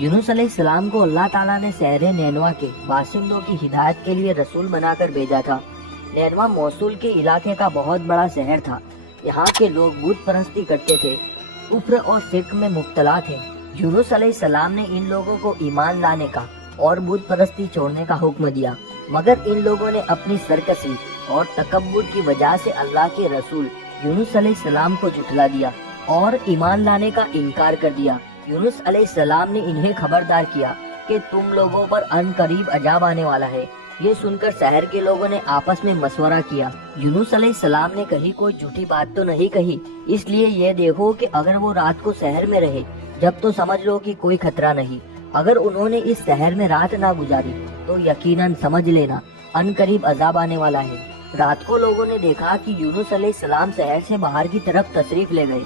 यूनुस अलैहिस्सलाम को अल्लाह ताला ने शहर नैनवा के बासिंदों की हिदायत के लिए रसूल बनाकर भेजा था। नैनवा मौसूल के इलाके का बहुत बड़ा शहर था। यहाँ के लोग बुत परस्ती करते थे, कुफ्र और शिर्क में मुब्तला थे। यूनुस अलैहिस्सलाम ने इन लोगों को ईमान लाने का और बुत परस्ती छोड़ने का हुक्म दिया, मगर इन लोगों ने अपनी सरकशी और तकब्बुर की वजह से अल्लाह के रसूल यूनुस अलैहिस्सलाम को झुठला दिया और ईमान लाने का इनकार कर दिया। यूनुस अलैहिस्सलाम ने इन्हें खबरदार किया कि तुम लोगों पर अनकरीब अजाब आने वाला है। ये सुनकर शहर के लोगों ने आपस में मशवरा किया। यूनुस अलैहिस्सलाम ने कहीं कोई झूठी बात तो नहीं कही, इसलिए ये देखो कि अगर वो रात को शहर में रहे जब तो समझ लो कि कोई खतरा नहीं। अगर उन्होंने इस शहर में रात ना गुजारी तो यकीनन समझ लेना अनकरीब अजाब आने वाला है। रात को लोगों ने देखा कि यूनुस अलैहिस्सलाम शहर से बाहर की तरफ तशरीफ ले गए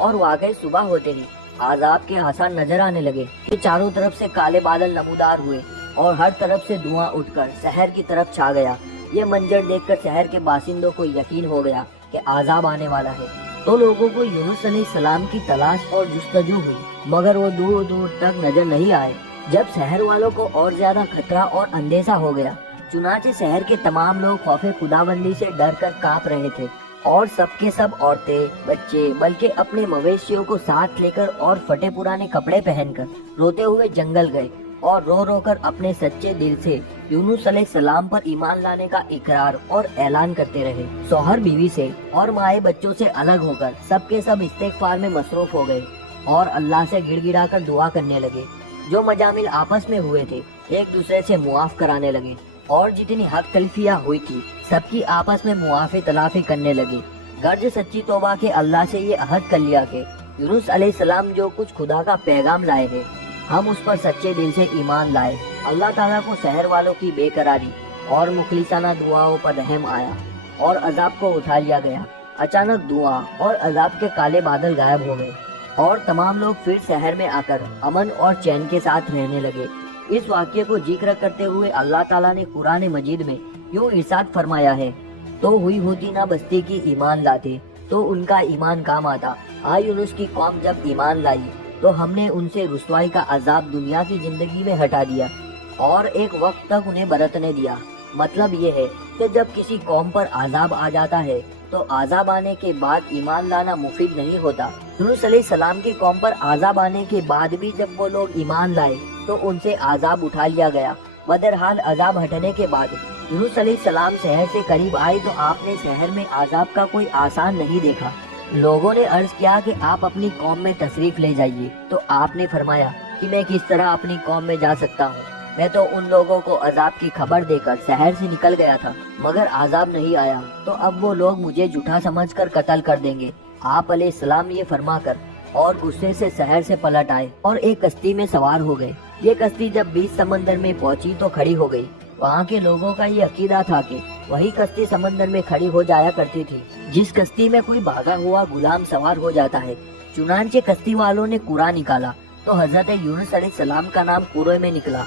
और वाकई सुबह होते ही आजाब के आसार नजर आने लगे कि चारों तरफ से काले बादल नमूदार हुए और हर तरफ से धुआं उठकर शहर की तरफ छा गया। ये मंजर देखकर शहर के बासिंदों को यकीन हो गया कि आजाब आने वाला है। तो लोगों को यूनुस अलैहिस्सलाम की तलाश और जुस्तजू हुई, मगर वो दूर दूर तक नजर नहीं आए। जब शहर वालों को और ज्यादा खतरा और अंदेशा हो गया, चुनाचे शहर के तमाम लोग खौफे खुदाबंदी से डर कर कांप रहे थे और सबके सब औरतें, बच्चे, बल्कि अपने मवेशियों को साथ लेकर और फटे पुराने कपड़े पहनकर रोते हुए जंगल गए और रो रो कर अपने सच्चे दिल से यूनुस अलैहिस्सलाम पर ईमान लाने का इकरार और ऐलान करते रहे। शौहर बीवी से और माए बच्चों से अलग होकर सबके सब इस्तिग़फ़ार में मसरूफ हो गए और अल्लाह से गिड़गिड़ा कर दुआ करने लगे। जो मजामिल आपस में हुए थे एक दूसरे से मुआफ कराने लगे और जितनी हक तलफियाँ हुई थी सबकी आपस में मुआफ़ी तलाफी करने लगे। गर्ज सच्ची तौबा के अल्लाह से ये अहद कर लिया कि यूनुस अलैहिस्सलाम जो कुछ खुदा का पैगाम लाए हैं हम उस पर सच्चे दिल से ईमान लाए। अल्लाह ताला को शहर वालों की बेकरारी और मुखलिसाना दुआओं पर रहम आया और अजाब को उठा लिया गया। अचानक धुआं और अजाब के काले बादल गायब हो गए और तमाम लोग फिर शहर में आकर अमन और चैन के साथ रहने लगे। इस वाक़ये को जिक्र करते हुए अल्लाह ताला ने कुरान मजीद में यूं इरशाद फरमाया है, तो हुई होती ना बस्ती की ईमान लाते तो उनका ईमान काम आता। यूनुस की कौम जब ईमान लाई तो हमने उनसे रुसवाई का अजाब दुनिया की जिंदगी में हटा दिया और एक वक्त तक उन्हें बरतने दिया। मतलब ये है कि जब किसी कौम पर अजाब आ जाता है तो अजाब आने के बाद ईमान लाना मुफीद नहीं होता। यूनुस अलैहिस्सलाम की कौम पर अजाब आने के बाद भी जब वो लोग ईमान लाए तो उनसे अजाब उठा लिया गया। बहरहाल अजाब हटने के बाद यूनुस अलैहिस्सलाम शहर से करीब आए तो आपने शहर में अजाब का कोई आसान नहीं देखा। लोगों ने अर्ज किया कि आप अपनी कौम में तशरीफ ले जाइए, तो आपने फरमाया कि मैं किस तरह अपनी कौम में जा सकता हूँ। मैं तो उन लोगों को अजाब की खबर देकर शहर से निकल गया था, मगर अजाब नहीं आया, तो अब वो लोग मुझे झूठा समझकर कत्ल कर देंगे। आप अलैहिस्सलाम ये फरमाकर और गुस्से से शहर से पलट आए और एक कश्ती में सवार हो गए। ये कश्ती जब बीच समंदर में पहुंची तो खड़ी हो गई। वहाँ के लोगों का ये अकीदा था कि वही कश्ती समंदर में खड़ी हो जाया करती थी जिस कश्ती में कोई भागा हुआ गुलाम सवार हो जाता है। चुनांचे कश्ती वालों ने कूड़ा निकाला तो हजरत यूनुस अलैहिस्सलाम का नाम कूड़े में निकला।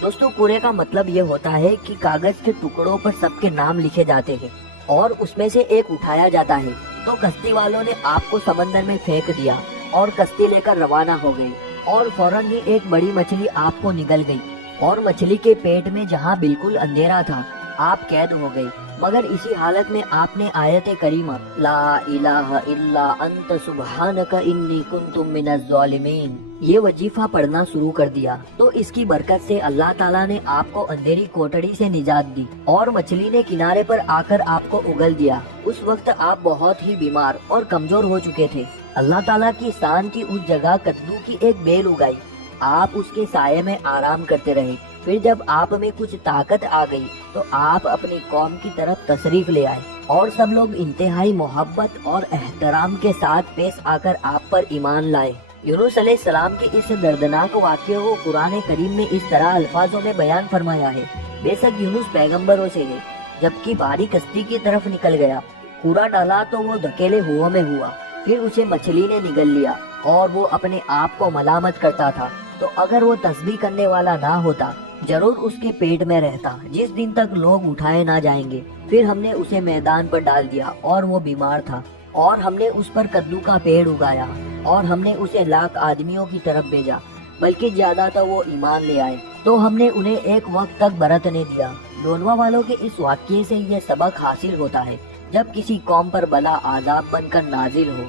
दोस्तों, कूड़े का मतलब ये होता है कि कागज के टुकड़ों पर सबके नाम लिखे जाते हैं और उसमें से एक उठाया जाता है। तो कश्ती वालों ने आग को समंदर में फेंक दिया और कश्ती लेकर रवाना हो गए और फौरन ही एक बड़ी मछली आग को निगल गई और मछली के पेट में जहाँ बिल्कुल अंधेरा था आप कैद हो गए। मगर इसी हालत में आपने आयत करीमा ला इलाहा इल्ला अंत सुब्हानक इन्नी कुन्तु मिनज़ ज़ालिमीन ये वजीफा पढ़ना शुरू कर दिया। तो इसकी बरकत से अल्लाह ताला ने आपको अंधेरी कोठड़ी से निजात दी और मछली ने किनारे पर आकर आपको उगल दिया। उस वक्त आप बहुत ही बीमार और कमजोर हो चुके थे। अल्लाह ताला की शान की उस जगह कद्दू की एक बेल उगाई। आप उसके साये में आराम करते रहे। फिर जब आप में कुछ ताकत आ गई तो आप अपनी कौम की तरफ तशरीफ ले आए और सब लोग इंतहाई मोहब्बत और एहतराम के साथ पेश आकर आप पर ईमान लाए। यूनुस अलैहिस्सलाम की इस दर्दनाक वाक़ये को कुरान करीम में इस तरह अल्फाजों में बयान फरमाया है, बेशक यूनुस पैगम्बरों से है, जबकि भारी कश्ती की तरफ निकल गया, कूड़ा डाला तो वो धकेले हुआ में हुआ, फिर उसे मछली ने निगल लिया और वो अपने आप को मलामत करता था। तो अगर वो तस्बीह करने वाला ना होता जरूर उसके पेट में रहता जिस दिन तक लोग उठाए ना जाएंगे। फिर हमने उसे मैदान पर डाल दिया और वो बीमार था और हमने उस पर कद्दू का पेड़ उगाया और हमने उसे लाख आदमियों की तरफ भेजा। बल्कि ज्यादातर वो ईमान ले आए, तो हमने उन्हें एक वक्त तक बरतने दिया। लोनवा वालों के इस वाक्य से ये सबक हासिल होता है, जब किसी कौम पर बला आजाब बनकर नाजिल हो,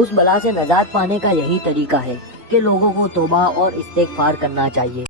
उस बला से नजात पाने का यही तरीका है कि लोगों को तौबा और इस्तिगफार करना चाहिए।